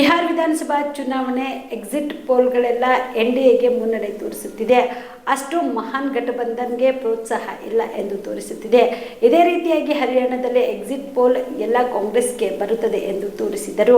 ಬಿಹಾರ ವಿಧಾನಸಭಾ ಚುನಾವಣೆ ಎಕ್ಸಿಟ್ ಪೋಲ್ಗಳೆಲ್ಲ ಎನ್ಡಿಎಗೆ ಮುನ್ನಡೆ ತೋರಿಸುತ್ತಿದೆ. ಅಷ್ಟು ಮಹಾನ್ ಘಟಬಂಧನ್ಗೆ ಪ್ರೋತ್ಸಾಹ ಇಲ್ಲ ಎಂದು ತೋರಿಸುತ್ತಿದೆ. ಇದೇ ರೀತಿಯಾಗಿ ಹರಿಯಾಣದಲ್ಲಿ ಎಕ್ಸಿಟ್ ಪೋಲ್ ಎಲ್ಲ ಕಾಂಗ್ರೆಸ್ಗೆ ಬರುತ್ತದೆ ಎಂದು ತೋರಿಸಿದರು.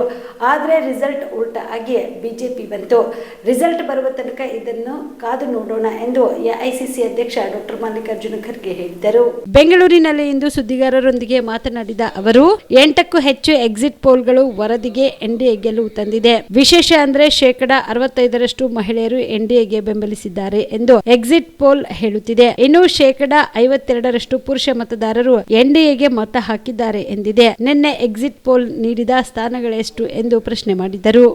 ಆದರೆ ರಿಸಲ್ಟ್ ಉಲ್ಟಾ ಆಗಿ ಬಿಜೆಪಿ ಬಂತು. ರಿಸಲ್ಟ್ ಬರುವ ತನಕ ಇದನ್ನು ಕಾದು ನೋಡೋಣ ಎಂದು ಎಐಸಿಸಿ ಅಧ್ಯಕ್ಷ ಡಾಕ್ಟರ್ ಮಲ್ಲಿಕಾರ್ಜುನ ಖರ್ಗೆ ಹೇಳಿದರು. ಬೆಂಗಳೂರಿನಲ್ಲಿ ಇಂದು ಸುದ್ದಿಗಾರರೊಂದಿಗೆ ಮಾತನಾಡಿದ ಅವರು, 8ಕ್ಕೂ ಹೆಚ್ಚು ಎಕ್ಸಿಟ್ ಪೋಲ್ಗಳು ವರದಿಗೆ ಎನ್ಡಿಎ ಗೆಲುವು ತಂದಿದೆ. ವಿಶೇಷ ಅಂದ್ರೆ 65% ಮಹಿಳೆಯರು ಎನ್ಡಿಎಗೆ ಬೆಂಬಲಿಸಿದ್ದಾರೆ ಎಂದು ಎಕ್ಸಿಟ್ ಪೋಲ್ ಹೇಳುತ್ತಿದೆ. ಇನ್ನು 52% ಪುರುಷ ಮತದಾರರು ಎನ್ಡಿಎಗೆ ಮತ ಹಾಕಿದ್ದಾರೆ ಎಂದಿದೆ. ನಿನ್ನೆ ಎಕ್ಸಿಟ್ ಪೋಲ್ ನೀಡಿದ ಸ್ಥಾನಗಳೆಷ್ಟು ಎಂದು ಪ್ರಶ್ನೆ ಮಾಡಿದರು.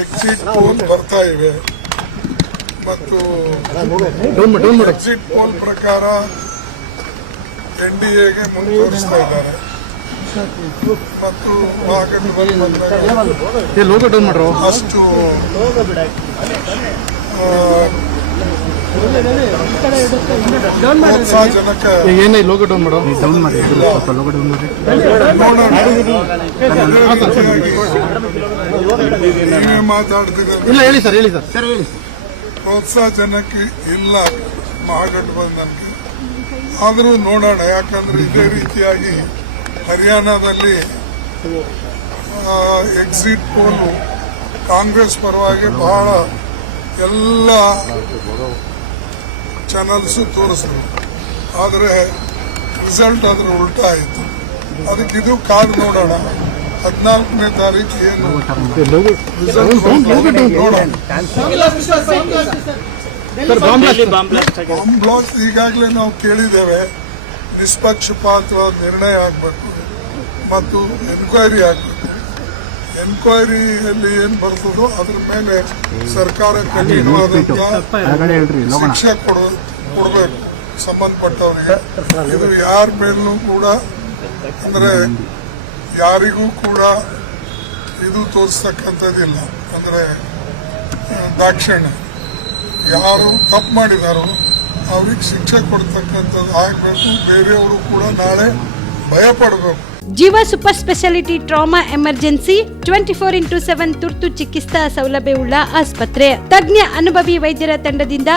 ಎಕ್ಸಿಟ್ ಪೋಲ್ ಬರ್ತಾ ಇವೆ ಮತ್ತು ಎಕ್ಸಿಟ್ ಪೋಲ್ ಪ್ರಕಾರ ಎನ್ಡಿಎಗೆ ಮುಂದುವರಿಸ್ತಾ ಇದ್ದಾರೆ ಮತ್ತು ಅಷ್ಟು ಪ್ರೋತ್ಸಾಹಜನಕ ಮಾತಾಡ್ತಿದ್ದಾರೆ. ಪ್ರೋತ್ಸಾಹಜನಕ ಇಲ್ಲ ಮಹಾಗಠಬಂಧನ್ಗೆ. ಆದರೂ ನೋಡೋಣ, ಯಾಕಂದ್ರೆ ಇದೇ ರೀತಿಯಾಗಿ ಹರಿಯಾಣದಲ್ಲಿ ಎಕ್ಸಿಟ್ ಪೋಲು ಕಾಂಗ್ರೆಸ್ ಪರವಾಗಿ ಬಹಳ ಎಲ್ಲ ಚಾನಲ್ಸು ತೋರಿಸಿದ್ರು. ಆದರೆ ರಿಸಲ್ಟ್ ಅದರ ಉಲ್ಟಾ ಆಯಿತು. ಅದಕ್ಕೆ ಇದು ಕಾದು ನೋಡೋಣ. 14ನೇ ತಾರೀಕು ಏನು ರಿಸಲ್ಟ್ ಬಾಂಬ್ ಬ್ಲಾಸ್ಟ್ ಈಗಾಗಲೇ ನಾವು ಕೇಳಿದ್ದೇವೆ. ನಿಷ್ಪಕ್ಷಪಾತವಾದ ನಿರ್ಣಯ ಆಗಬೇಕು ಮತ್ತು ಎನ್ಕ್ವೈರಿ ಆಗಬೇಕು. ಎನ್ಕ್ವೈರಿಯಲ್ಲಿ ಏನು ಬರ್ತದೋ ಅದ್ರ ಮೇಲೆ ಸರ್ಕಾರ ಕಠಿಣವಾದಂತಹ ಶಿಕ್ಷೆ ಕೊಡಬೇಕು ಸಂಬಂಧಪಟ್ಟವರಿಗೆ. ಇದು ಯಾರ ಮೇಲೂ ಕೂಡ ಅಂದರೆ ಯಾರಿಗೂ ಕೂಡ ಇದು ತೋರಿಸ್ತಕ್ಕಂಥದ್ದಿಲ್ಲ. ಅಂದರೆ ದಾಕ್ಷಿಣ್ಯ ಯಾರು ತಪ್ಪು ಮಾಡಿದಾರೋ ಅವ್ರಿಗೆ ಶಿಕ್ಷೆ ಕೊಡ್ತಕ್ಕಂಥದ್ದು ಆಗಬೇಕು. ಬೇರೆಯವರು ಕೂಡ ನಾಳೆ ಭಯ ಪಡಬೇಕು. ಜೀವ super speciality trauma emergency 24x7 ತುರ್ತು ಚಿಕಿತ್ಸಾ ಸೌಲಭ್ಯವುಳ್ಳ ಆಸ್ಪತ್ರೆ. ತಜ್ಞ ಅನುಭವಿ ವೈದ್ಯರ ತಂಡದಿಂದ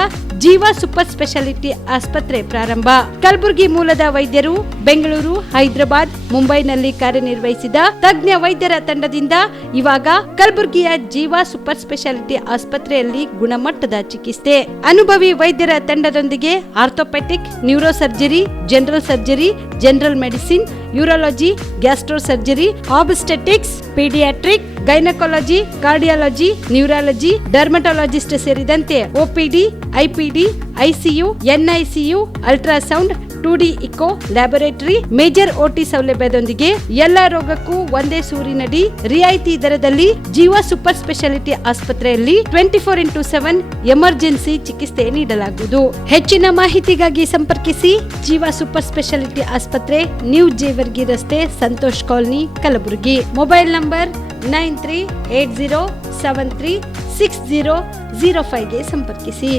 ಜೀವ ಸೂಪರ್ ಸ್ಪೆಷಾಲಿಟಿ ಆಸ್ಪತ್ರೆ ಪ್ರಾರಂಭ. ಕಲಬುರಗಿ ಮೂಲದ ವೈದ್ಯರು ಬೆಂಗಳೂರು, ಹೈದರಾಬಾದ್, ಮುಂಬೈನಲ್ಲಿ ಕಾರ್ಯನಿರ್ವಹಿಸಿದ ತಜ್ಞ ವೈದ್ಯರ ತಂಡದಿಂದ ಇವಾಗ ಕಲಬುರಗಿಯ ಜೀವ ಸೂಪರ್ ಸ್ಪೆಷಾಲಿಟಿ ಆಸ್ಪತ್ರೆಯಲ್ಲಿ ಗುಣಮಟ್ಟದ ಚಿಕಿತ್ಸೆ. ಅನುಭವಿ ವೈದ್ಯರ ತಂಡದೊಂದಿಗೆ orthopaedic, neuro surgery, general surgery, general medicine, urology, gastro surgery, obstetrics, paediatric, gynaecology, cardiology, neurology, dermatologist ಸೇರಿದಂತೆ OPD, IPD, ICU, NICU, ultrasound, 2D echo, laboratory, major OT ಸೌಲಭ್ಯದೊಂದಿಗೆ ಎಲ್ಲ ರೋಗಕ್ಕೂ ಒಂದೇ ಸೂರಿನಡಿ ರಿಯಾಯಿತಿ ದರದಲ್ಲಿ ಜೀವ ಸೂಪರ್ ಸ್ಪೆಷಾಲಿಟಿ ಆಸ್ಪತ್ರೆಯಲ್ಲಿ 24x7 ಎಮರ್ಜೆನ್ಸಿ ಚಿಕಿತ್ಸೆ ನೀಡಲಾಗುವುದು. ಹೆಚ್ಚಿನ ಮಾಹಿತಿಗಾಗಿ ಸಂಪರ್ಕಿಸಿ ಜೀವ ಸೂಪರ್ ಸ್ಪೆಷಾಲಿಟಿ ಆಸ್ಪತ್ರೆ, ನ್ಯೂ ಜೇವರ್ಗಿ ರಸ್ತೆ, Santosh colony, Kalaburagi. Mobile number 9380736005ಗೆ ಸಂಪರ್ಕಿಸಿ.